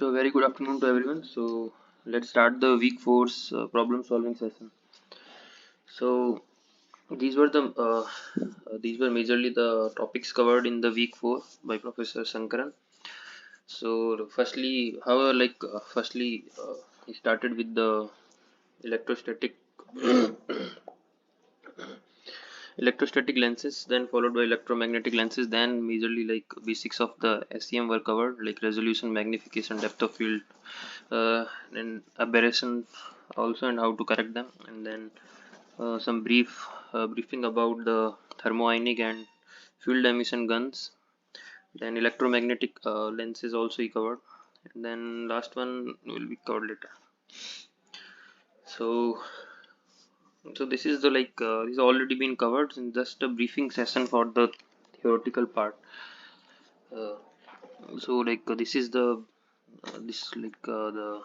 So very good afternoon to everyone. So let's start the week four's problem solving session. So these were the these were majorly the topics covered in the week four by Professor Sankaran. So firstly he started with the electrostatic electrostatic lenses, then followed by electromagnetic lenses, then majorly like basics of the SEM were covered, like resolution, magnification, depth of field, and aberration also, and how to correct them, and then some briefing about the thermoionic and field emission guns. Then electromagnetic lenses also he covered, and then last one will be covered later. So this is the this already been covered in just a briefing session for the theoretical part. Uh, this is the this the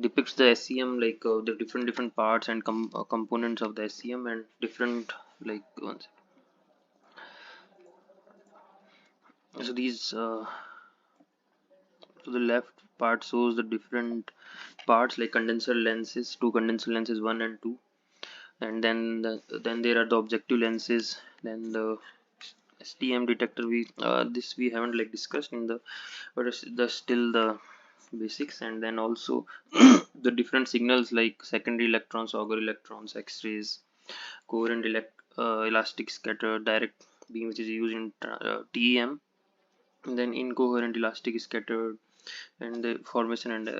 depicts the SEM, the different parts and components of the SEM, and different like one so these so the left part shows the different parts like condenser lenses, two condenser lenses, 1 and 2, and then there are the objective lenses, then the STM detector. We haven't like discussed in the, but it's the still the basics, and then also the different signals like secondary electrons, Auger electrons, X-rays, coherent elastic scatter, direct beam, which is used in TEM, and then incoherent elastic scatter, and the formation and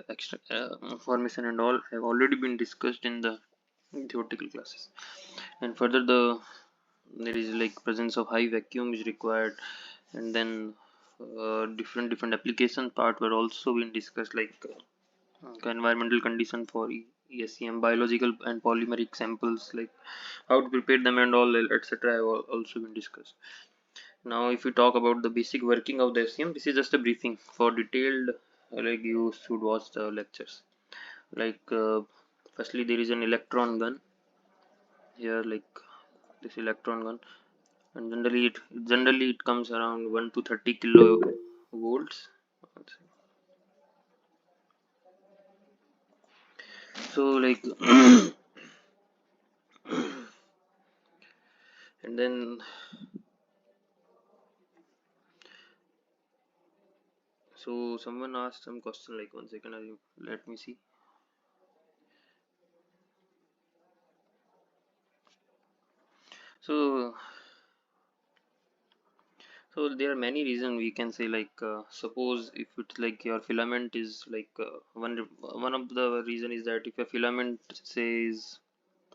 formation and all have already been discussed in the theoretical classes. And further, there is like presence of high vacuum is required, and then different application part were also been discussed, environmental condition for ESEM, biological and polymeric samples, like how to prepare them and all, etc. have also been discussed. Now, if we talk about the basic working of the SEM, this is just a briefing. For detailed, you should watch the lectures. Like, firstly, there is an electron gun here, like this electron gun, and generally it comes around 1 to 30 kilovolts. So, and then so someone asked some question. Like, 1 second, let me see. So So there are many reasons we can say, suppose if it's like your filament is one of the reason is that if a filament says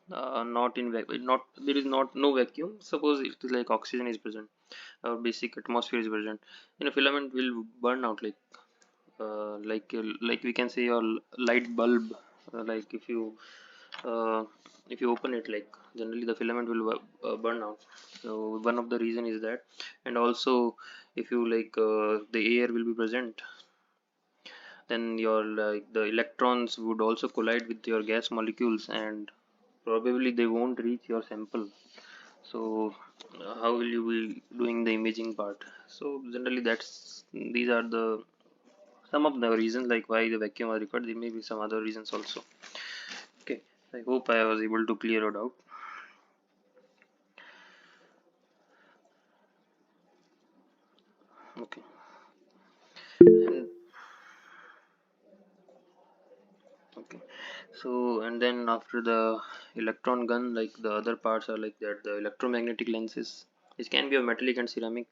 not in not there is no vacuum, suppose it is like oxygen is present or basic atmosphere is present, then a filament will burn out, like we can say your light bulb, like uh, if you open it, like generally the filament will burn out. So one of the reason is that. And also, if you the air will be present, then your the electrons would also collide with your gas molecules, and probably they won't reach your sample. So how will you be doing the imaging part? So generally that's these are the some of the reasons like why the vacuum are required. There may be some other reasons also. Okay, I hope I was able to clear it out. Okay. And okay, so and then after the electron gun, like the other parts are like that, the electromagnetic lenses, which can be of metallic and ceramic.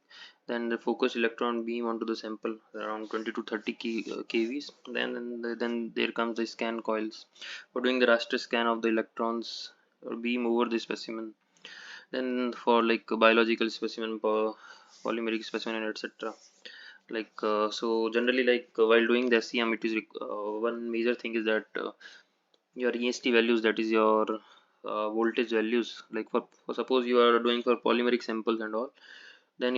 Then the focused electron beam onto the sample around 20 to 30 kVs. Then there comes the scan coils for doing the raster scan of the electrons or beam over the specimen. Then for like biological specimen, polymeric specimen, and etc. So generally, while doing the SEM, it is one major thing is that your EST values, that is your voltage values, like for suppose you are doing for polymeric samples and all, then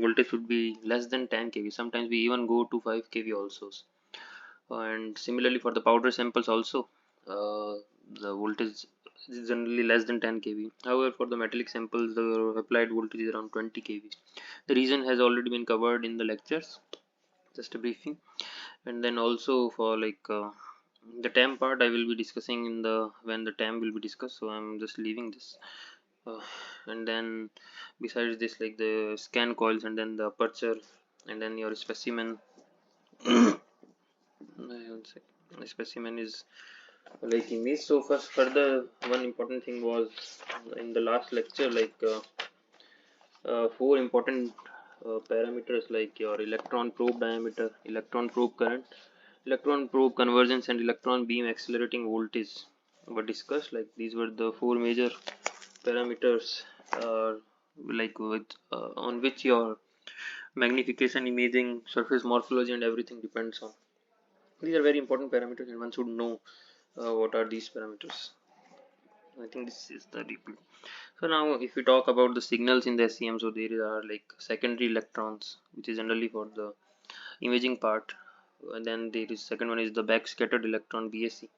voltage should be less than 10 kV. Sometimes we even go to 5 kV also. And similarly for the powder samples also, the voltage is generally less than 10 kV. However, for the metallic samples, the applied voltage is around 20 kV. The reason has already been covered in the lectures, just a briefing. And then also for like the TAM part, I will be discussing in the when the TAM will be discussed, so I'm just leaving this. And then besides this, like the scan coils and then the aperture and then your specimen. One sec. The specimen is like image. So first, further one important thing was in the last lecture, like four important parameters like your electron probe diameter, electron probe current, electron probe convergence, and electron beam accelerating voltage were discussed. Like these were the four major parameters, like with on which your magnification, imaging, surface morphology, and everything depends on. These are very important parameters, and one should know what are these parameters. I think this is the repeat. So now, if we talk about the signals in the SEM, so there are like secondary electrons, which is generally for the imaging part, and then there is second one is the backscattered electron BSE,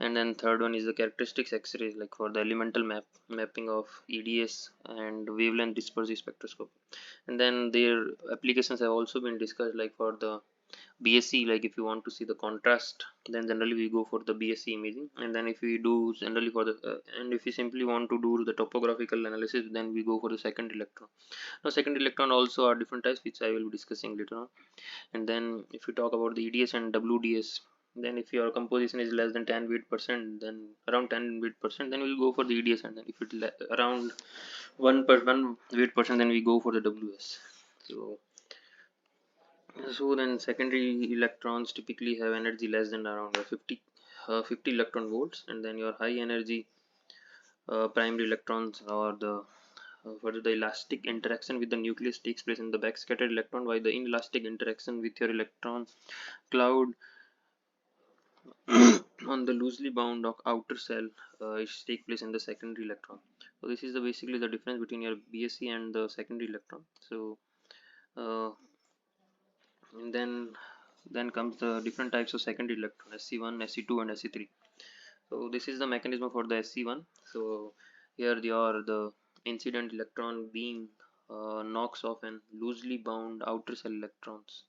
and then third one is the characteristics X-rays, like for the elemental mapping of EDS and wavelength dispersive spectroscopy. And then their applications have also been discussed, like for the BSE, like if you want to see the contrast, then generally we go for the BSE imaging. And then if we do generally for the and if we simply want to do the topographical analysis, then we go for the second electron. Now second electron also are different types, which I will be discussing later on. And then if we talk about the EDS and WDS, then if your composition is less than 10 weight%, then around 10 weight%, then we'll go for the EDS. And then if it around 1 weight%, then we go for the WS. So then secondary electrons typically have energy less than around 50 electron volts. And then your high energy primary electrons, or the further the elastic interaction with the nucleus takes place in the backscattered electron, while the inelastic interaction with your electron cloud on the loosely bound outer shell is take place in the secondary electron. So this is basically the difference between your BSE and the secondary electron. So uh, and then comes the different types of secondary electron, SC1, SC2, and SC3. So this is the mechanism for the SC1. So here they are the incident electron beam knocks off and loosely bound outer shell electrons,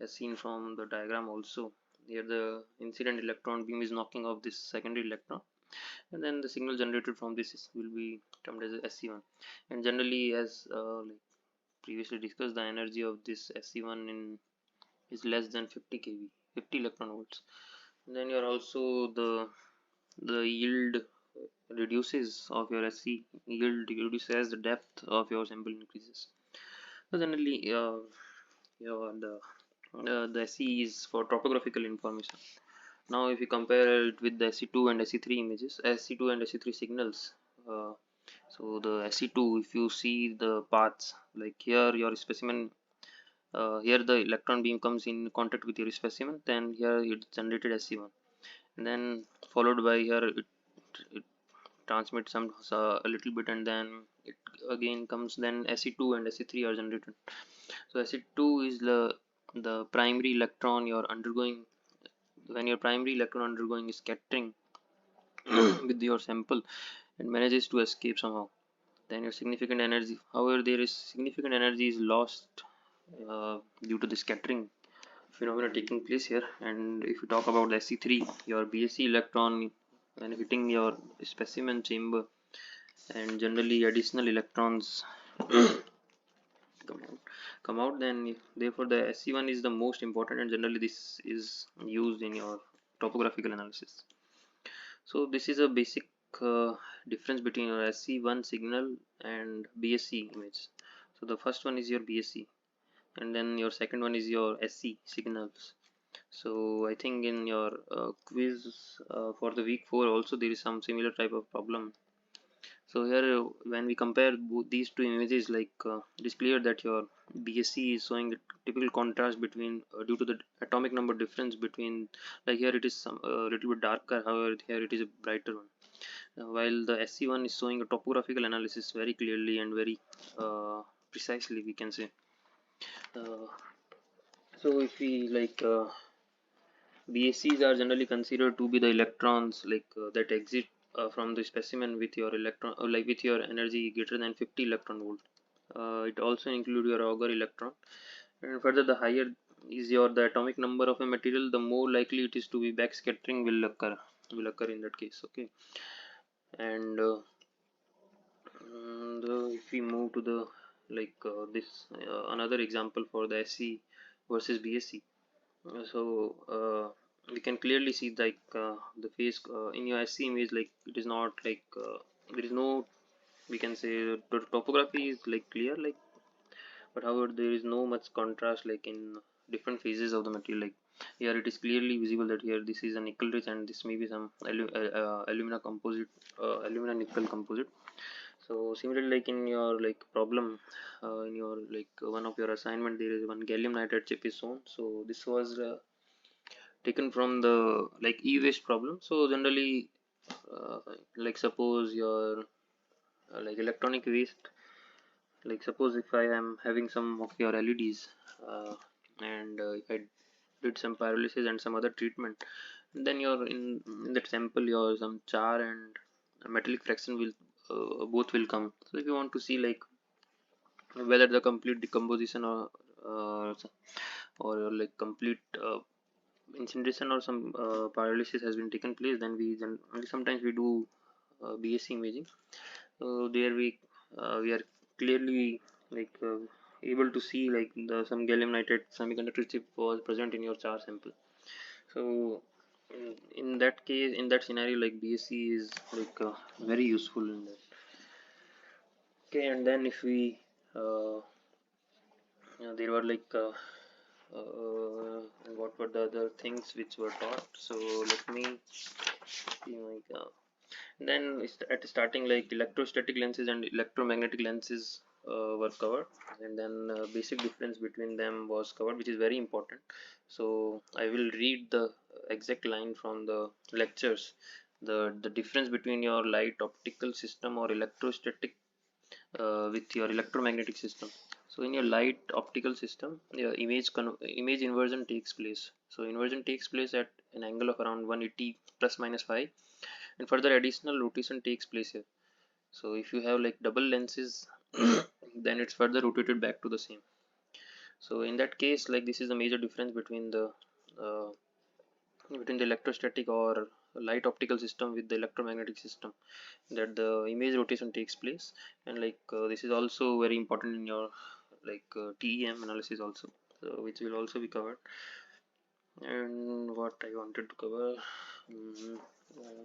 as seen from the diagram also. Here the incident electron beam is knocking off this secondary electron, and then the signal generated from this will be termed as SC1. And generally, as like previously discussed, the energy of this SC1 is less than 50 kV, 50 electron volts. And then you're also the yield reduces of your SC yield reduces as the depth of your sample increases. So generally, the SC is for topographical information. Now, if you compare it with the SC2 and SC3 images, SC2 and SC3 signals. So the SC2, if you see the paths, like here your specimen, here the electron beam comes in contact with your specimen, then here it generated SC1, and then followed by here it transmits some a little bit, and then it again comes, then SC2 and SC3 are generated. So SC2 is the primary electron you're undergoing when your primary electron undergoing is scattering with your sample and manages to escape somehow, then your significant energy, however there is significant energy is lost due to the scattering phenomena taking place here. And if you talk about the SC3, your BSE electron when hitting your specimen chamber, and generally additional electrons come out, then therefore the SC1 is the most important, and generally this is used in your topographical analysis. So this is a basic difference between your SC1 signal and BSE image. So the first one is your BSE, and then your second one is your SC signals. So I think in your quiz for the week 4 also there is some similar type of problem. So here when we compare both these two images, like it is clear that your BSE is showing the typical contrast between due to the atomic number difference between, like here it is some little bit darker, however here it is a brighter one. While the SC1 is showing a topographical analysis very clearly and very precisely, we can say. Uh, so if we like BSEs are generally considered to be the electrons like that exit from the specimen with your electron, like with your energy greater than 50 electron volt. It also include your Auger electron, and further the higher is your the atomic number of a material, the more likely it is to be backscattering will occur in that case. Okay, and if we move to the like this another example for the SE versus BSE. We can clearly see like the phase in your SC image, like it is not like there is no, we can say the topography is like clear, like, but however there is no much contrast like in different phases of the material. Like here it is clearly visible that here this is a nickel rich and this may be some alumina composite, alumina nickel composite. So similarly, like in your like problem, in your like one of your assignment, there is one gallium nitride chip is shown. So this was taken from the like e-waste problem. So generally, uh, like suppose your like electronic waste, like suppose if I am having some of your LEDs, and if I did some pyrolysis and some other treatment, then your in that sample your some char and metallic fraction will both will come. So if you want to see like whether the complete decomposition uh, or like complete incineration or some pyrolysis has been taken place, then sometimes we do BSc imaging. So there we are clearly like able to see like the some gallium nitride semiconductor chip was present in your char sample. So in that case, in that scenario, like BSc is like very useful in that. Okay, and then if we there were like what were the other things which were taught. So let me see like then at starting, like electrostatic lenses and electromagnetic lenses were covered, and then basic difference between them was covered, which is very important. So I will read the exact line from the lectures. The difference between your light optical system or electrostatic with your electromagnetic system. So in your light optical system, your image inversion takes place. So inversion takes place at an angle of around 180 plus minus 5, and further additional rotation takes place here. So if you have like double lenses, then it's further rotated back to the same. So in that case, like this is the major difference uh, between the electrostatic or light optical system with the electromagnetic system, that the image rotation takes place. And like this is also very important in your like TEM analysis also, so which will also be covered. And what I wanted to cover, mm, uh,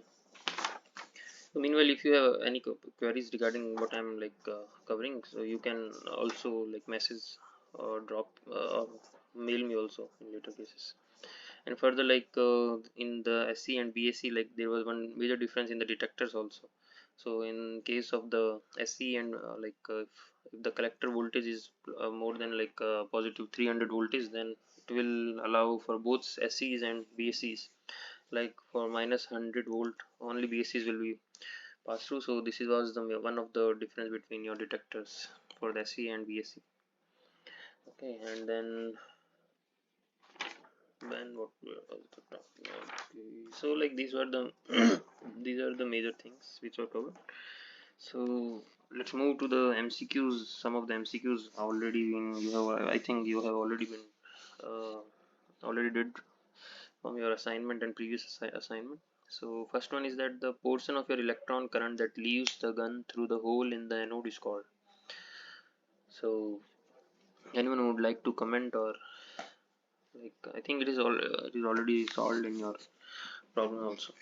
so meanwhile, if you have any queries regarding what I'm like covering, so you can also like message or drop or mail me also in later cases. And further, like in the SC and BSc, like there was one major difference in the detectors also. So in case of the SC and if the collector voltage is more than like positive 300 voltage, then it will allow for both SCs and BSCs. Like for minus 100 volt, only BSCs will be pass through. So this is was the one of the difference between your detectors for the SC and BSC. Okay, and then what was the topic? Okay. So like these were the these are the major things which were covered. So let's move to the MCQs. Some of the MCQs already been you have, I think you have already been uh, already did from your assignment and previous assignment. So first one is that the portion of your electron current that leaves the gun through the hole in the anode is called. So anyone would like to comment, or like I think it is already solved in your problem also.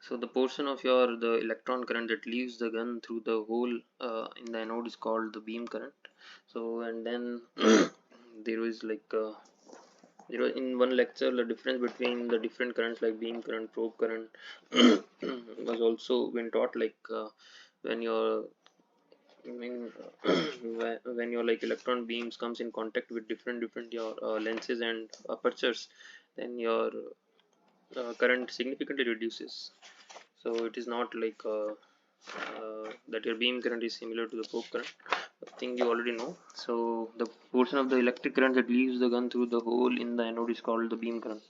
So the portion of your the electron current that leaves the gun through the hole in the anode is called the beam current. So and then there is like there was in one lecture the difference between the different currents like beam current, probe current was also been taught. Like when your I mean, when your like electron beams comes in contact with different your lenses and apertures, then your current significantly reduces. So it is not like that your beam current is similar to the probe current. I think you already know. So the portion of the electric current that leaves the gun through the hole in the anode is called the beam current.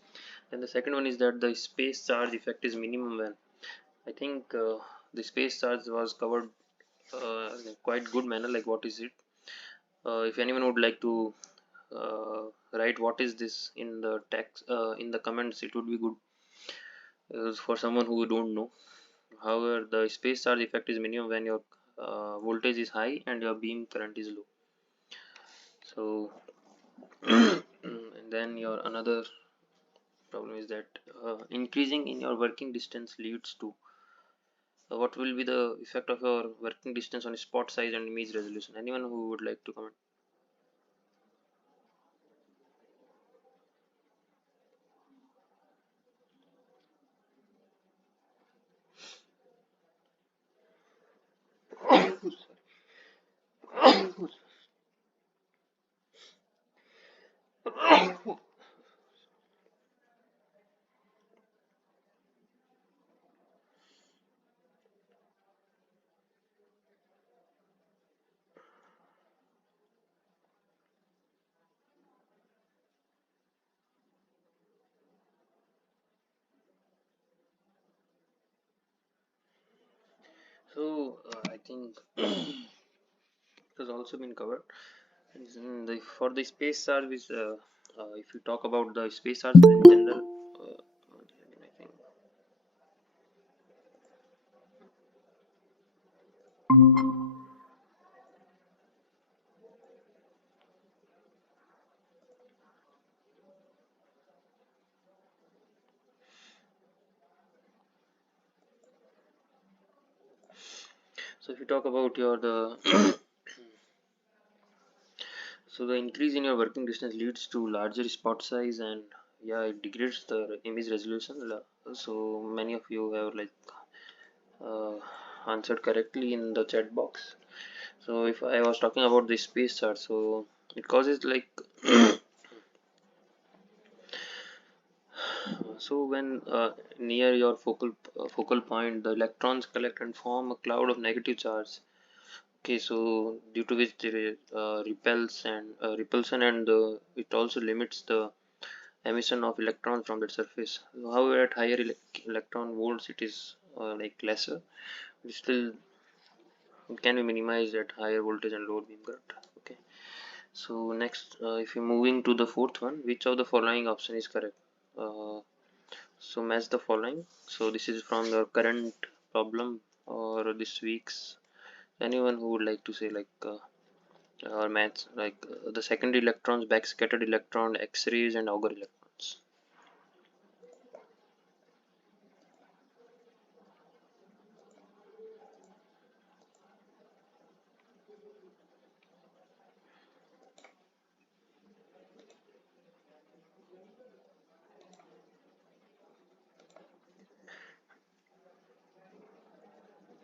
And the second one is that the space charge effect is minimum when, I think the space charge was covered in a quite good manner. Like what is it? If anyone would like to write what is this in the text in the comments, it would be good for someone who don't know. However, the space charge effect is minimum when your voltage is high and your beam current is low. So and then your another problem is that increasing in your working distance leads to what will be the effect of your working distance on spot size and image resolution? Anyone who would like to comment? So I think it has also been covered. For the space service, if you talk about the space service in general, I think. So if you talk about your the so the increase in your working distance leads to larger spot size, and yeah, it degrades the image resolution. So many of you have like uh, answered correctly in the chat box. So if I was talking about the space chart, so it causes like so when near your focal point, the electrons collect and form a cloud of negative charge. Okay, so due to which there repels and repulsion, and it also limits the emission of electrons from the surface. However, at higher electron volts, it is like lesser. It still can be minimized at higher voltage and lower beam current. Okay. So next, if you're moving to the fourth one, which of the following option is correct? So match the following. So this is from the current problem or this week's. Anyone who would like to say like or maths like the secondary electrons, backscattered electron, X-rays, and Auger electrons.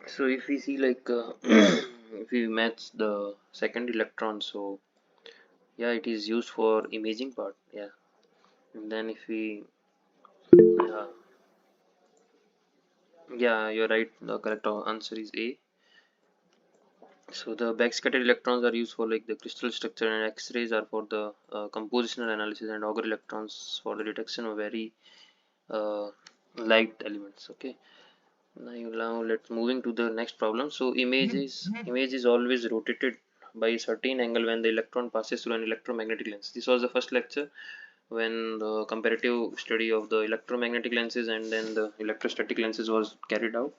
So if we see like if we match the second electron, so yeah, it is used for imaging part. Yeah, and then if we uh, yeah, you're right. The correct answer is A. So the backscattered electrons are used for like the crystal structure, and X-rays are for the compositional analysis, and Auger electrons for the detection of very uh, light elements. Okay. Now let's moving to the next problem. So image is always rotated by a certain angle when the electron passes through an electromagnetic lens. This was the first lecture when the comparative study of the electromagnetic lenses and then the electrostatic lenses was carried out.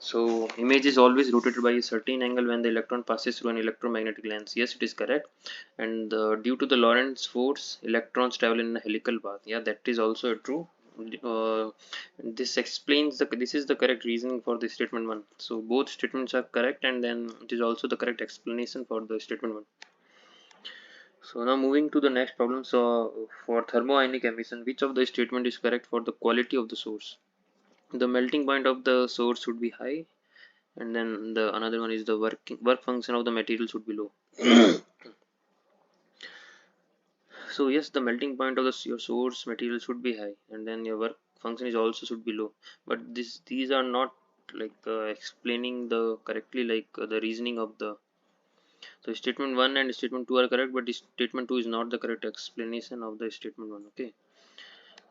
So image is always rotated by a certain angle when the electron passes through an electromagnetic lens. Yes, it is correct. And due to the Lorentz force, electrons travel in a helical path. Yeah, that is also true. Uh, this explains the this is the correct reasoning for the statement one. So both statements are correct, and then it is also the correct explanation for the statement one. So now moving to the next problem. So for thermoionic emission, which of the statement is correct for the quality of the source? The melting point of the source should be high, and then the another one is the work function of the material should be low. So yes, the melting point of your source material should be high, and then your work function is also should be low. But these are not like explaining the correctly like the reasoning of the. So statement 1 and statement 2 are correct, but statement 2 is not the correct explanation of the statement 1. Okay.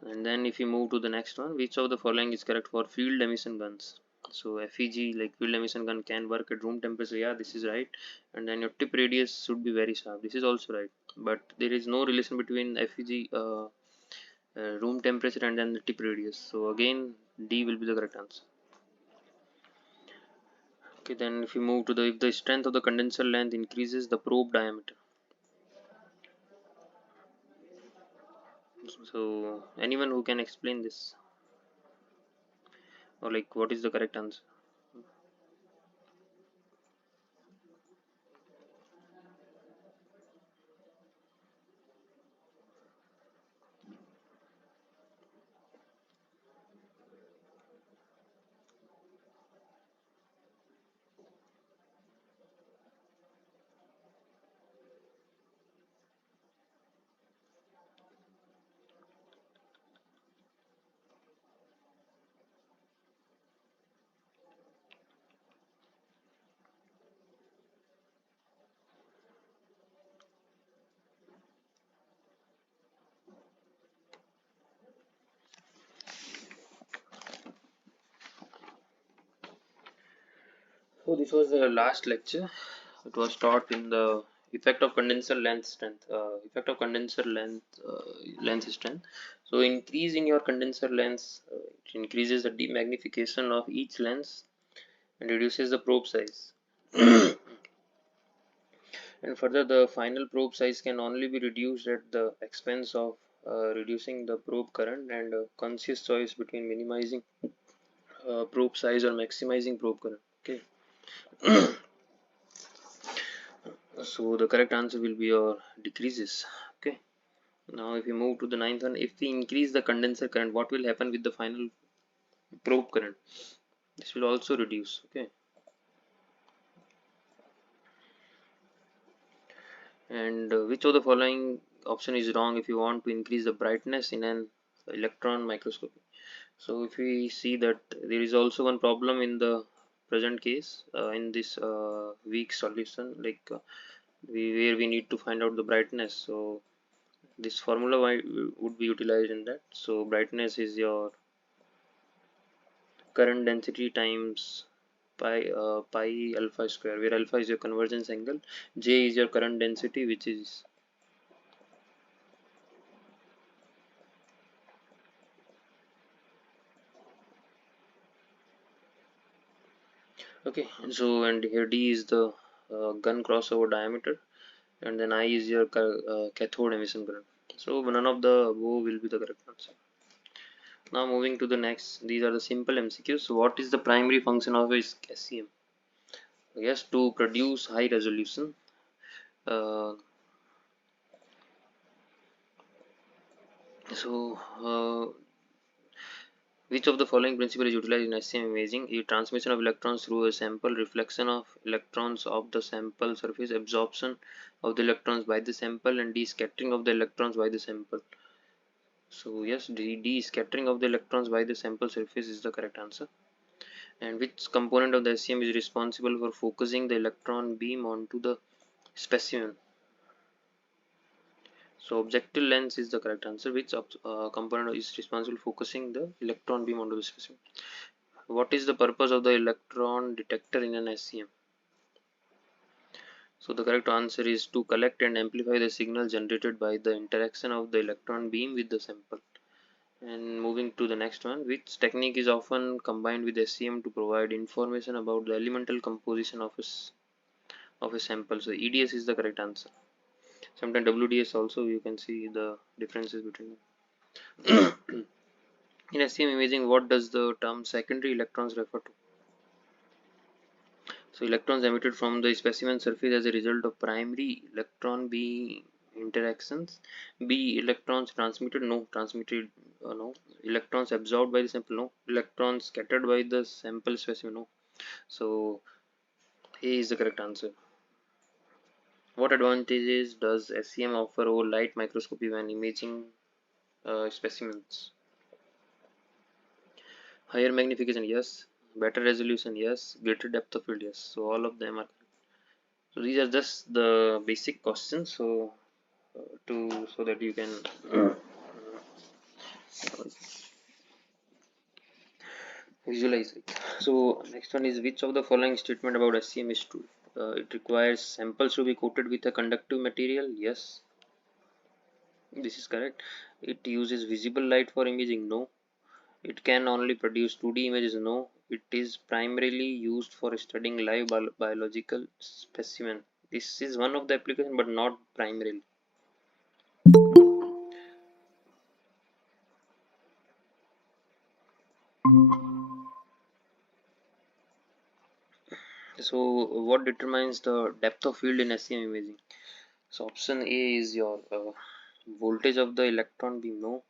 And then if you move to the next one, which of the following is correct for field emission guns? So FEG, like field emission gun, can work at room temperature. Yeah, this is right. And then your tip radius should be very sharp. This is also right. But there is no relation between FEG room temperature and then the tip radius. So again, D will be the correct answer. Okay, then if you move to the, if the strength of the condenser length increases the probe diameter. So anyone who can explain this, or like what is the correct answer? So this was the last lecture. It was taught in the effect of condenser length strength, length strength. So increase in your condenser length, it increases the demagnification of each lens and reduces the probe size. And further, the final probe size can only be reduced at the expense of reducing the probe current, and a conscious choice between minimizing probe size or maximizing probe current. Okay. So the correct answer will be your decreases. Okay. Now if you move to the ninth one, if we increase the condenser current, what will happen with the final probe current? This will also reduce. Okay. And which of the following option is wrong if you want to increase the brightness in an electron microscopy? So if we see that there is also one problem in the present case, in this weak solution, like where we need to find out the brightness. So this formula would be utilized in that. So brightness is your current density times pi alpha square, where alpha is your convergence angle, J is your current density, which is okay. So and here D is the gun crossover diameter, and then I is your cathode emission current. So none of the above will be the correct answer. Now moving to the next, these are the simple MCQs. So what is the primary function of a SEM? Yes, to produce high resolution. Uh, so which of the following principle is utilized in SEM imaging? A transmission of electrons through a sample, reflection of electrons of the sample surface, absorption of the electrons by the sample, and D scattering of the electrons by the sample. So yes, D scattering of the electrons by the sample surface is the correct answer. And which component of the SEM is responsible for focusing the electron beam onto the specimen? So objective lens is the correct answer. Which component is responsible for focusing the electron beam onto the specimen? What is the purpose of the electron detector in an SEM? So the correct answer is to collect and amplify the signal generated by the interaction of the electron beam with the sample. And moving to the next one, which technique is often combined with SEM to provide information about the elemental composition of a sample? So EDS is the correct answer. Sometimes WDS also, you can see the differences between them. In SEM imaging, what does the term secondary electrons refer to? So electrons emitted from the specimen surface as a result of primary electron beam interactions. B, electrons transmitted, no. Transmitted, no. Electrons absorbed by the sample, no. Electrons scattered by the sample specimen, no. So A is the correct answer. What advantages does SEM offer over light microscopy when imaging specimens? Higher magnification, yes. Better resolution, yes. Greater depth of field, yes. So all of them are. So these are just the basic questions. So to so that you can Visualize it. So next one is, which of the following statement about SCM is true? It requires samples to be coated with a conductive material. Yes, this is correct. It uses visible light for imaging. No. It can only produce 2D images. No. It is primarily used for studying live biological specimen. This is one of the application, but not primarily. So what determines the depth of field in SEM imaging? So option A is your voltage of the electron beam. No.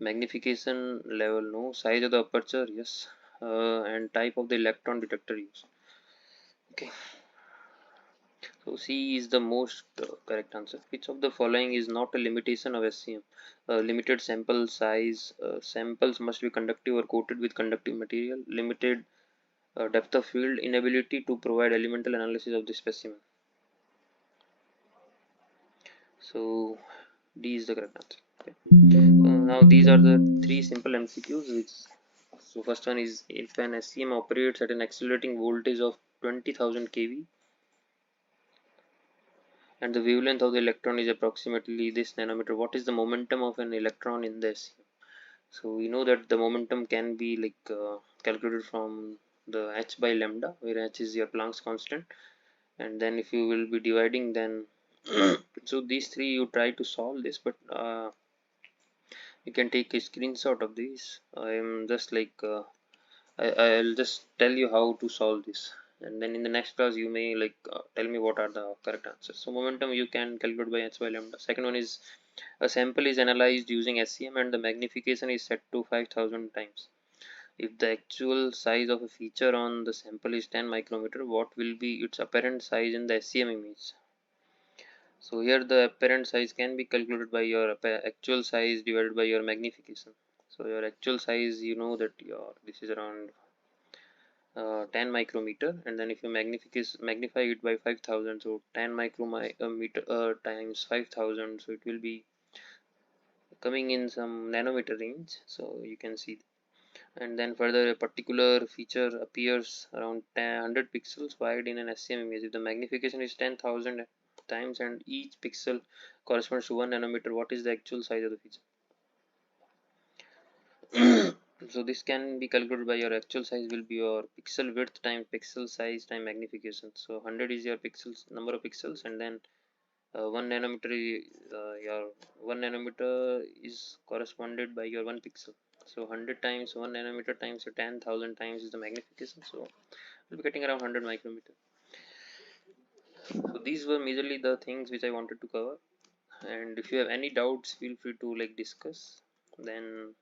Magnification level. No. Size of the aperture. Yes. And type of the electron detector used. Okay. So C is the most correct answer. Which of the following is not a limitation of SCM? Limited sample size. Samples must be conductive or coated with conductive material. Limited depth of field. Inability to provide elemental analysis of the specimen. So D is the correct answer. Okay. Now these are the three simple MCQs. So first one is, if an SCM operates at an accelerating voltage of 20,000 kV and the wavelength of the electron is approximately this nanometer, what is the momentum of an electron in the SCM? So we know that the momentum can be calculated from the h by lambda, where h is your Planck's constant, and then if you will be dividing, then so these three you try to solve this, but you can take a screenshot of these. I am just I'll just tell you how to solve this, and then in the next class you may tell me what are the correct answers. So momentum you can calculate by h by lambda. Second one is, a sample is analyzed using SCM and the magnification is set to 5000 times. If the actual size of a feature on the sample is 10 micrometer, what will be its apparent size in the SCM image? So here the apparent size can be calculated by your actual size divided by your magnification. So your actual size, you know that your this is around 10 micrometer, and then if you magnify it by 5000, so 10 micrometer times 5000, so it will be coming in some nanometer range. So you can see, and then further a particular feature appears around 100 pixels wide in an SCM image. If the magnification is 10,000 times and each pixel corresponds to 1 nanometer, what is the actual size of the feature? So this can be calculated by your actual size will be your pixel width times pixel size times magnification. So 100 is your pixels, number of pixels, and then 1 nanometer your 1 nanometer is corresponded by your 1 pixel. So 100 times 1 nanometer times 10,000 times is the magnification, so we'll be getting around 100 micrometer. So these were majorly the things which I wanted to cover, and if you have any doubts, feel free to discuss. Then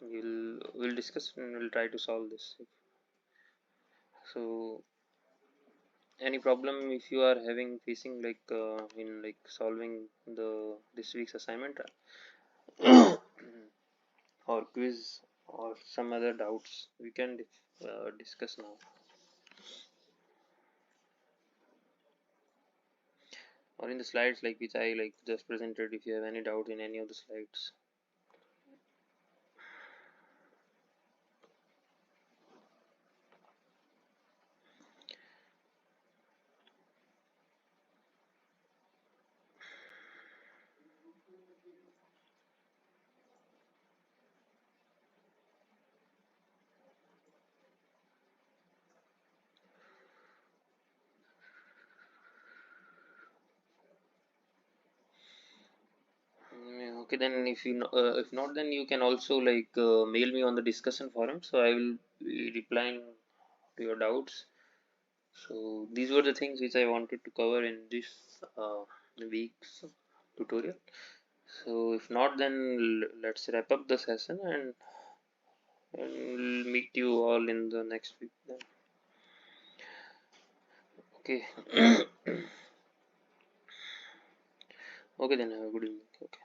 we'll discuss and we'll try to solve this. So any problem if you are having facing in solving the this week's assignment or quiz or some other doubts, we can discuss now, or in the slides which I just presented, if you have any doubt in any of the slides. Okay, then if not, then you can also mail me on the discussion forum, so I will be replying to your doubts. So these were the things which I wanted to cover in this week's tutorial. So if not, then let's wrap up the session, and we'll meet you all in the next week then. Okay. Okay, then have a good evening. Okay.